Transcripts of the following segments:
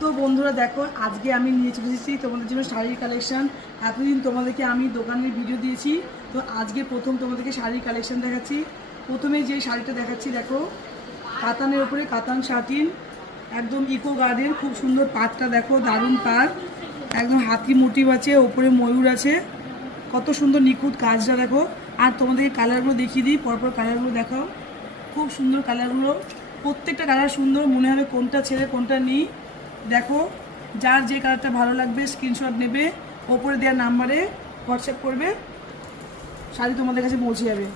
তো বন্ধুরা দেখো, আজকে আমি নিয়ে চলে এসেছি তোমাদের জন্য শাড়ির কালেকশন। এতদিন তোমাদেরকে আমি দোকানের ভিডিও দিয়েছি, তো আজকে প্রথম তোমাদেরকে শাড়ির কালেকশন দেখাচ্ছি। প্রথমে যে শাড়িটা দেখাচ্ছি দেখো, কাতানের ওপরে কাতান শাটিন, একদম ইকো গার্ডেন, খুব সুন্দর পাটটা দেখো, দারুণ পাট, একদম হাতি মোটিভ আছে, ওপরে ময়ূর আছে, কত সুন্দর নিখুঁত কাজটা দেখো। আর তোমাদেরকে কালারগুলো দেখিয়ে দিই, পরপর কালারগুলো দেখাও, খুব সুন্দর কালারগুলো, প্রত্যেকটা কালার সুন্দর, মনে হবে কোনটা ছেড়ে কোনটা নেই। দেখো, যার যে কালারটা ভালো লাগবে স্ক্রিনশট নেবে, ওপরে দেওয়ার নাম্বারে হোয়াটসঅ্যাপ করবে, শাড়ি তোমাদের কাছে পৌঁছে যাবে,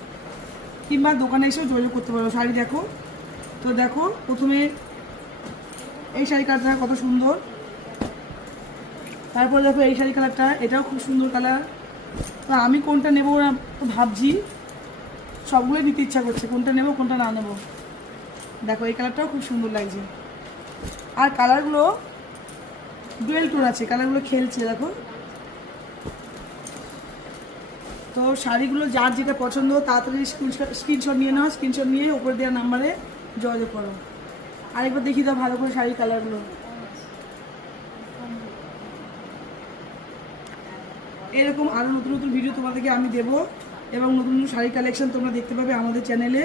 কিংবা দোকানে এসেও যোগাযোগ করতে পারো। শাড়ি দেখো, তো দেখো প্রথমে এই শাড়ি কালারটা কত সুন্দর, তারপর দেখো এই শাড়ি কালারটা, এটাও খুব সুন্দর কালার। তো আমি কোনটা নেবো না ভাবছি, সবগুলোই নিতে ইচ্ছা করছে, কোনটা নেবো কোনটা না নেবো। দেখো এই কালারটাও খুব সুন্দর লাগছে, আর কালারগুলো ডুয়েল টোন আছে, কালারগুলো খেলছে দেখো। তো শাড়িগুলো যার যেটা পছন্দ তাড়াতাড়ি স্ক্রিনশট নিয়ে নাও, স্ক্রিনশট নিয়ে উপরে দেওয়া নাম্বারে যোগাযোগ করো। আরেকবার দেখিয়ে দাও ভালো করে শাড়ির কালারগুলো। এরকম আরও নতুন নতুন ভিডিও তোমাদেরকে আমি দেবো, এবং নতুন নতুন শাড়ি কালেকশন তোমরা দেখতে পাবে আমাদের চ্যানেলে।